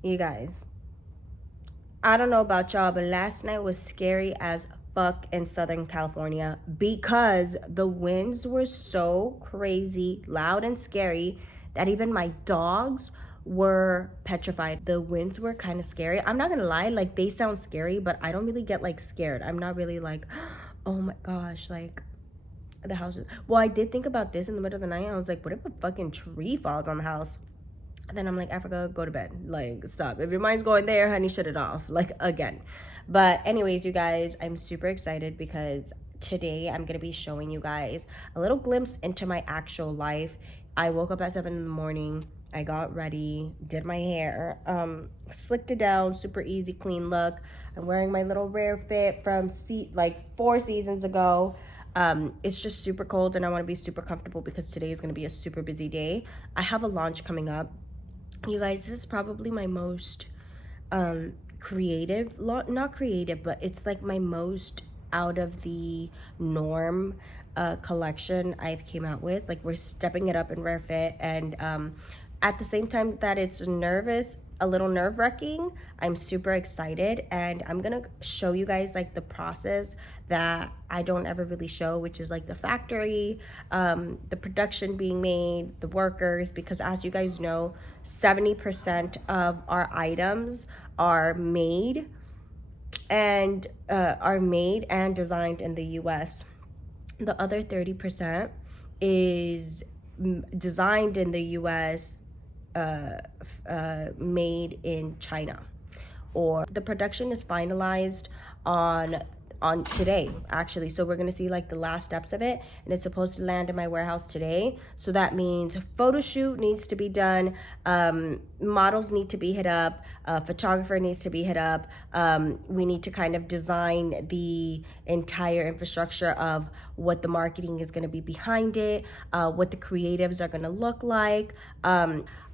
You guys, I don't know about y'all, but last night was scary as fuck in Southern California because the winds were so crazy, loud, and scary that even my dogs were petrified. The winds were kind of scary. I'm not gonna lie, like they sound scary, but I don't really get like scared. I'm not really like, oh my gosh, like the house is. Well, I did think about this in the middle of the night. I was like, what if a fucking tree falls on the house? Then I'm like, Africa, go to bed. Like, stop. If your mind's going there, honey, shut it off. Like, again. But, anyways, you guys, I'm super excited because today I'm going to be showing you guys a little glimpse into my actual life. I woke up at 7 in the morning. I got ready, did my hair, slicked it down, super easy, clean look. I'm wearing my little Rare Fit from like 4 seasons ago. It's just super cold and I want to be super comfortable because today is going to be a super busy day. I have a launch coming up. You guys, this is probably my most creative, not creative, but it's like my most out of the norm collection I've came out with. Like, we're stepping it up in Rare Fit, and at the same time that it's a little nerve-wracking, I'm super excited, and I'm gonna show you guys like the process that I don't ever really show, which is like the factory, the production being made, the workers, because as you guys know, 70% of our items are made and designed in the US. The other 30% is designed in the US, made in China, or the production is finalized on today actually. So we're gonna see like the last steps of it, and it's supposed to land in my warehouse today. So that means photo shoot needs to be done, models need to be hit up, photographer needs to be hit up, we need to kind of design the entire infrastructure of what the marketing is going to be behind it, what the creatives are going to look like.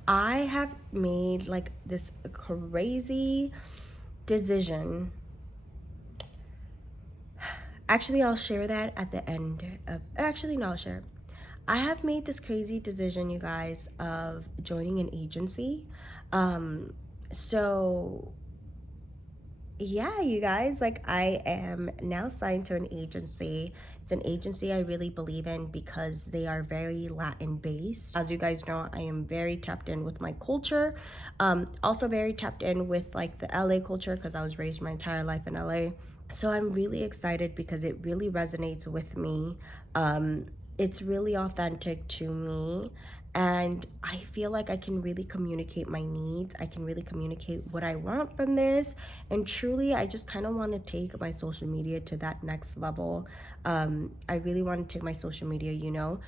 I have made like this crazy decision. Actually, I'll share that at the end of. Actually, no, I'll share. I have made this crazy decision, you guys, of joining an agency. So yeah, you guys, like I am now signed to an agency. It's an agency I really believe in because they are very Latin based. As you guys know, I am very tapped in with my culture. Also very tapped in with like the LA culture because I was raised my entire life in LA. So I'm really excited because it really resonates with me. It's really authentic to me, and I feel like I can really communicate my needs. I can really communicate what I want from this, and truly I just kind of want to take my social media to that next level. I really want to take my social media,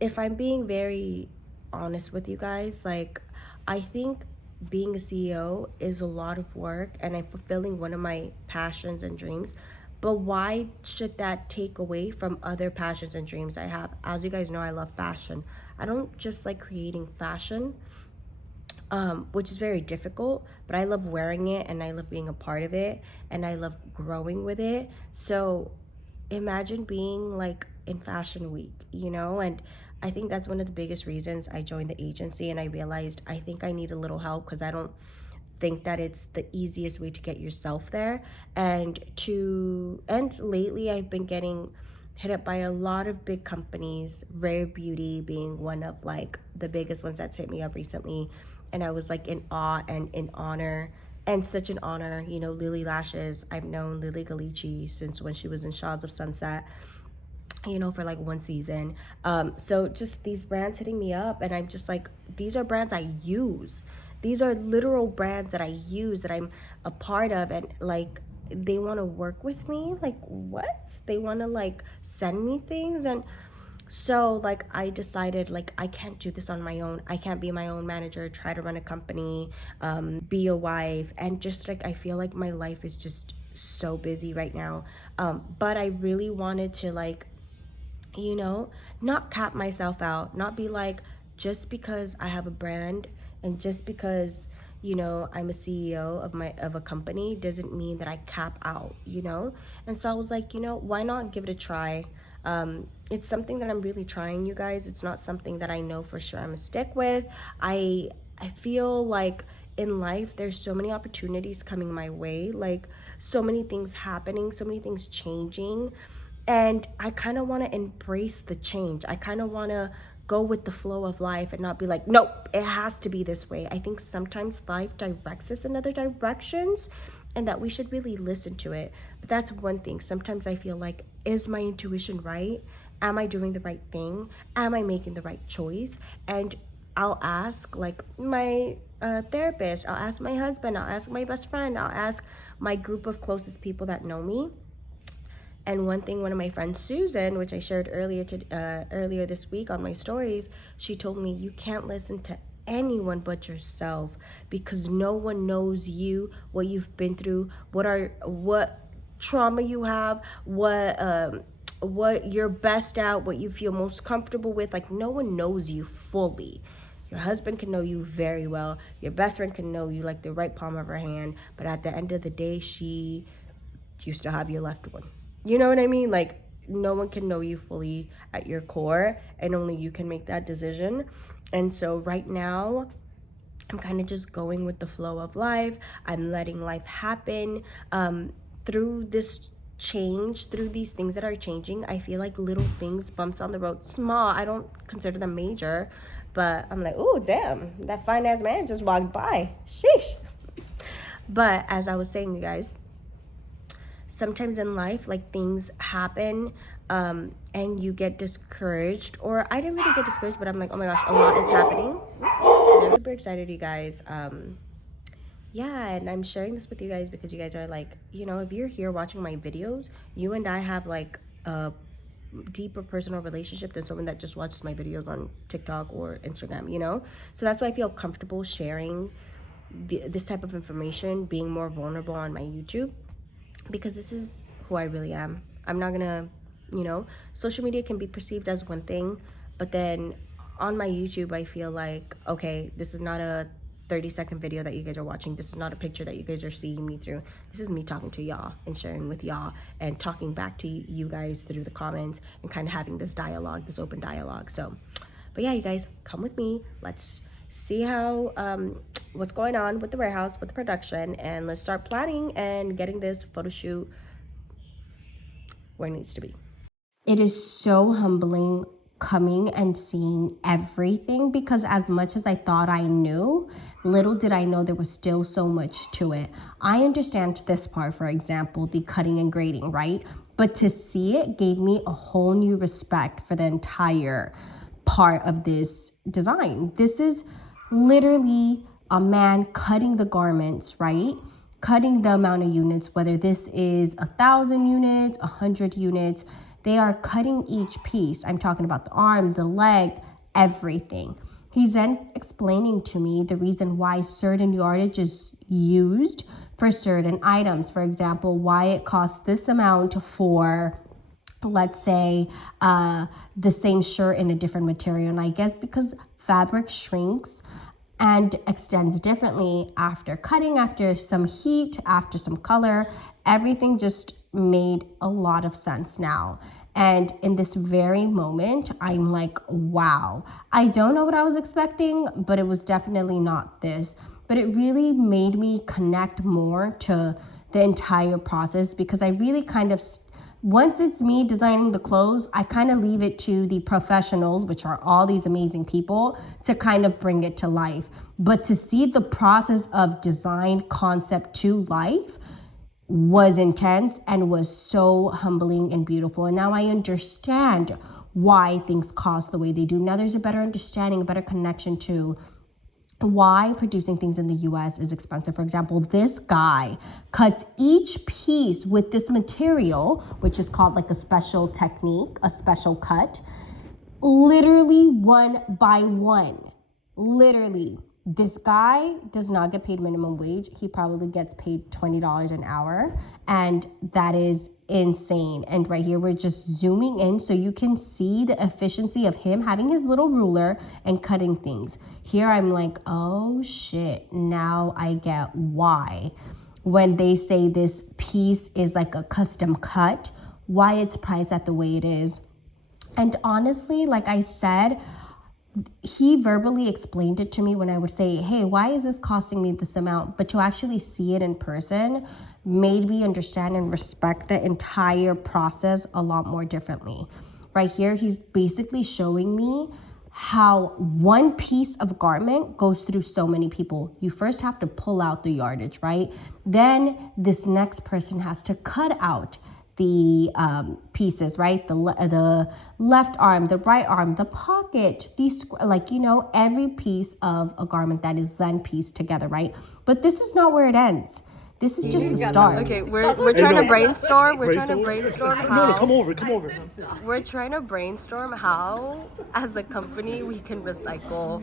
if I'm being very honest with you guys, like I think being a CEO is a lot of work and I'm fulfilling one of my passions and dreams. But why should that take away from other passions and dreams I have? As you guys know, I love fashion. I don't just like creating fashion, which is very difficult, but I love wearing it and I love being a part of it and I love growing with it. So imagine being like in fashion week, and I think that's one of the biggest reasons I joined the agency, and I realized I think I need a little help because I don't think that it's the easiest way to get yourself there. And lately I've been getting hit up by a lot of big companies, Rare Beauty being one of like the biggest ones that's hit me up recently, and I was like in awe and in honor, and such an honor. Lily Lashes, I've known Lily Galici since when she was in Shaws of Sunset, for like one season. So just these brands hitting me up, and I'm just like, these are brands I use. These are literal brands that I use, that I'm a part of, and like they want to work with me. Like, what? They want to like send me things. And so like I decided like I can't do this on my own. I can't be my own manager, try to run a company, be a wife, and just like I feel like my life is just so busy right now. But I really wanted to like, not cap myself out, not be like, just because I have a brand and just because, I'm a CEO of a company doesn't mean that I cap out. And so I was like, why not give it a try? It's something that I'm really trying, you guys. It's not something that I know for sure I'm gonna stick with. I feel like in life, there's so many opportunities coming my way, like so many things happening, so many things changing. And I kind of want to embrace the change. I kind of want to go with the flow of life and not be like, nope, it has to be this way. I think sometimes life directs us in other directions and that we should really listen to it. But that's one thing. Sometimes I feel like, is my intuition right? Am I doing the right thing? Am I making the right choice? And I'll ask like my therapist, I'll ask my husband, I'll ask my best friend, I'll ask my group of closest people that know me. And one thing, one of my friends, Susan, which I shared earlier this week on my stories, she told me, you can't listen to anyone but yourself, because no one knows you, what you've been through, what trauma you have, what you're best at, what you feel most comfortable with. Like, no one knows you fully. Your husband can know you very well. Your best friend can know you like the right palm of her hand. But at the end of the day, you still have your left one. You know what I mean? Like, no one can know you fully at your core, and only you can make that decision. And so right now, I'm kind of just going with the flow of life. I'm letting life happen. Through this change, through these things that are changing, I feel like little things, bumps on the road, small. I don't consider them major, but I'm like, oh, damn, that fine ass man just walked by. Sheesh. But as I was saying, you guys, sometimes in life, like, things happen and you get discouraged, or I didn't really get discouraged, but I'm like, oh my gosh, a lot is happening. I'm super excited, you guys. Yeah, and I'm sharing this with you guys because you guys are like, if you're here watching my videos, you and I have like a deeper personal relationship than someone that just watches my videos on TikTok or Instagram. So that's why I feel comfortable sharing this type of information, being more vulnerable on my YouTube, because this is who I really am. I'm not gonna, social media can be perceived as one thing, but then on my YouTube, I feel like, okay, this is not a 30-second video that you guys are watching. This is not a picture that you guys are seeing me through. This is me talking to y'all and sharing with y'all and talking back to you guys through the comments and kind of having this dialogue, this open dialogue. So, but yeah, you guys, come with me. Let's see how what's going on with the warehouse, with the production, and let's start planning and getting this photo shoot where it needs to be. It is so humbling coming and seeing everything, because as much as I thought I knew, little did I know there was still so much to it. I understand this part, for example, the cutting and grading, right? But to see it gave me a whole new respect for the entire part of this design. This is literally a man cutting the garments, right? Cutting the amount of units, whether this is 1,000 units, 100 units, they are cutting each piece. I'm talking about the arm, the leg, everything. He's then explaining to me the reason why certain yardage is used for certain items. For example, why it costs this amount for, let's say, the same shirt in a different material. And I guess because fabric shrinks and extends differently after cutting, after some heat, after some color, everything just made a lot of sense now. And in this very moment, I'm like, wow, I don't know what I was expecting, but it was definitely not this. But it really made me connect more to the entire process, because I really kind of, once it's me designing the clothes, I kind of leave it to the professionals, which are all these amazing people, to kind of bring it to life. But to see the process of design concept to life was intense and was so humbling and beautiful. And now I understand why things cost the way they do. Now there's a better understanding, a better connection to why producing things in the US is expensive. For example, this guy cuts each piece with this material, which is called like a special technique, a special cut, literally one by one. Literally. This guy does not get paid minimum wage. He probably gets paid $20 an hour. And that is insane. And right here, we're just zooming in so you can see the efficiency of him having his little ruler and cutting things. Here, I'm like, oh shit, now I get why. When they say this piece is like a custom cut, why it's priced at the way it is. And honestly, like I said, he verbally explained it to me when I would say, hey, why is this costing me this amount? But to actually see it in person made me understand and respect the entire process a lot more differently. Right here, he's basically showing me how one piece of garment goes through so many people. You first have to pull out the yardage, right? Then this next person has to cut out the pieces, right? The left arm, the right arm, the pocket, these, like, you know, every piece of a garment that is then pieced together, right? But this is not where it ends. This is just the start. Okay, we're trying to brainstorm. We're trying to brainstorm how. No, come over. We're trying to brainstorm how, as a company, we can recycle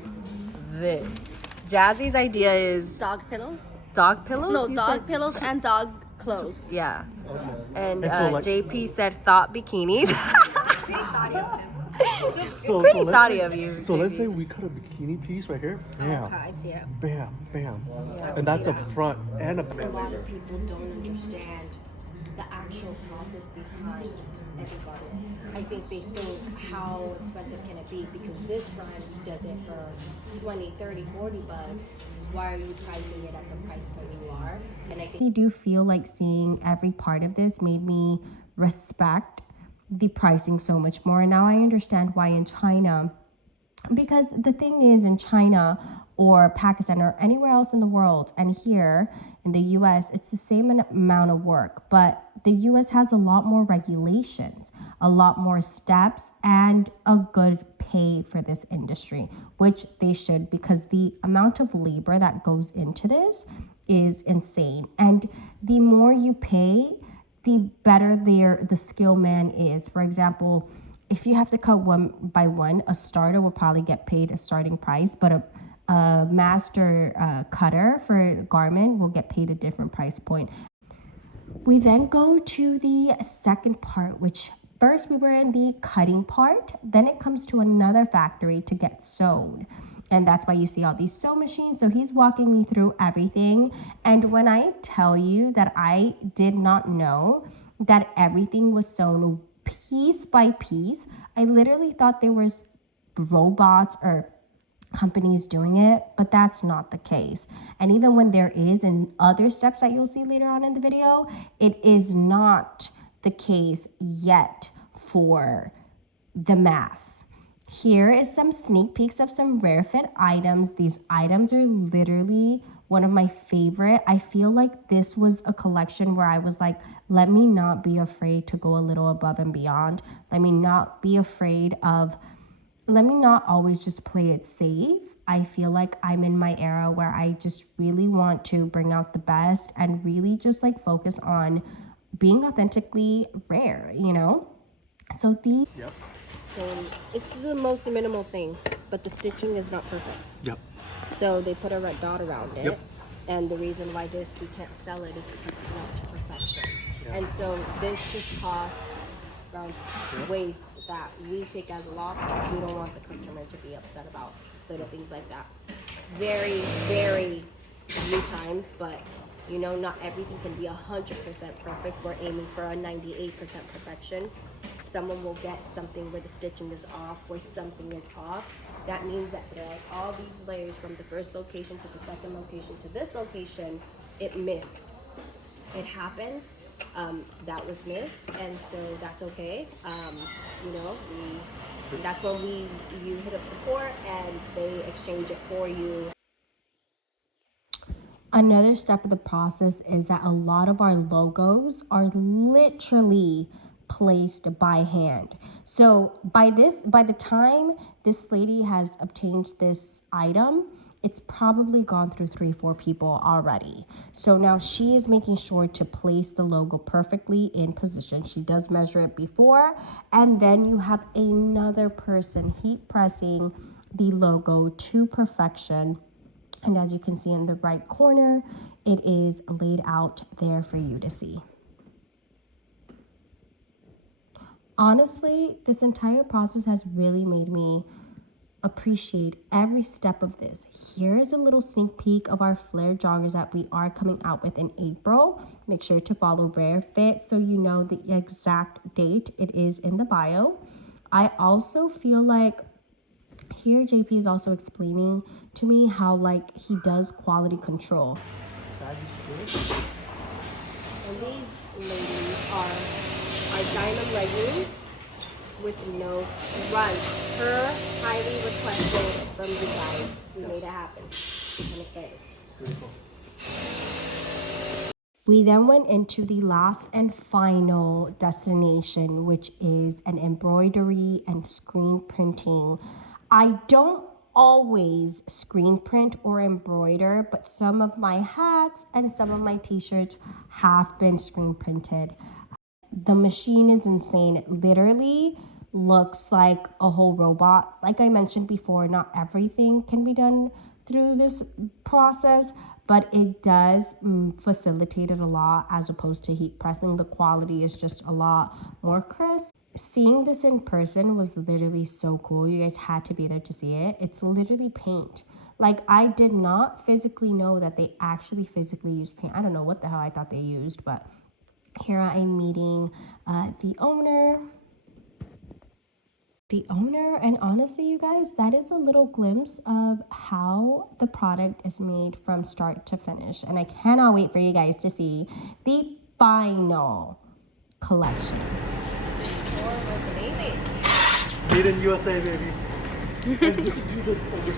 this. Jazzy's idea is Dog pillows? dog pillows. No, You dog said? pillows and dog clothes. Yeah. And so, like- JP said thought bikinis. So Pretty let's thoughty say- of you, So let's JP. say we cut a bikini piece right here. Bam, Okay, I see it. bam, bam, and that's up front and a. A lot of people don't understand the actual process behind every garment. I think they think how expensive can it be because this brand does it for 20, 30, 40 bucks. Why are you pricing it at the price point you are? And I do feel like seeing every part of this made me respect the pricing so much more. And now I understand why in China, because the thing is in China or Pakistan or anywhere else in the world and here in the US, it's the same amount of work, but the US has a lot more regulations, a lot more steps, and a good pay for this industry, which they should, because the amount of labor that goes into this is insane. And the more you pay, the better the skill man is. For example, if you have to cut one by one, a starter will probably get paid a starting price, but a master cutter for a garment will get paid a different price point. We then go to the second part, which first we were in the cutting part, then it comes to another factory to get sewn. And that's why you see all these sew machines. So he's walking me through everything. And when I tell you that I did not know that everything was sewn piece by piece, I literally thought there was robots or companies doing it, but that's not the case. And even when there is, and other steps that you'll see later on in the video, it is not the case yet for the mass. Here is some sneak peeks of some rare fit items. These items are literally one of my favorite. I feel like this was a collection where I was like, let me not be afraid to go a little above and beyond. Let me not be afraid of, let me not always just play it safe. I feel like I'm in my era where I just really want to bring out the best and really just like focus on being authentically rare, you know? So the Yep. it's the most minimal thing, but the stitching is not perfect. Yep. So they put a red dot around it. Yep. And the reason why we can't sell it is because it's not to perfection. And so this just costs waste that we take as a loss because we don't want the customer to be upset about little things like that. Very, very few times, but you know, not everything can be 100% perfect. We're aiming for a 98% perfection. Someone will get something where the stitching is off, where something is off. That means that there are all these layers from the first location to the second location to this location, it missed. It happens. That was missed, and so that's okay. You know, that's when you hit up support and they exchange it for you. Another step of the process is that a lot of our logos are literally placed by hand. So by the time this lady has obtained this item, it's probably gone through 3-4 people already. So now she is making sure to place the logo perfectly in position. She does measure it before, and then you have another person heat pressing the logo to perfection. And as you can see in the right corner, it is laid out there for you to see. Honestly, this entire process has really made me appreciate every step of this. Here is a little sneak peek of our flare joggers that we are coming out with in April. Make sure to follow Rare Fit so you know the exact date. It is in the bio. I also feel like Here, JP is also explaining to me how like he does quality control. And these ladies are diamond leggings with no front. Her highly requested from Dubai. We made it happen. I'm excited. We then went into the last and final destination, which is an embroidery and screen printing. I don't always screen print or embroider, but some of my hats and some of my t-shirts have been screen printed. The machine is insane. It literally looks like a whole robot. Like I mentioned before, not everything can be done through this process, but it does facilitate it a lot as opposed to heat pressing. The quality is just a lot more crisp. Seeing this in person was literally so cool. You guys had to be there to see it. It's literally paint. Like, I did not physically know that they actually physically use paint. I don't know what the hell I thought they used, but here I am meeting the owner. And honestly, you guys, that is a little glimpse of how the product is made from start to finish. And I cannot wait for you guys to see the final collection. Made in USA, baby. And we should do this over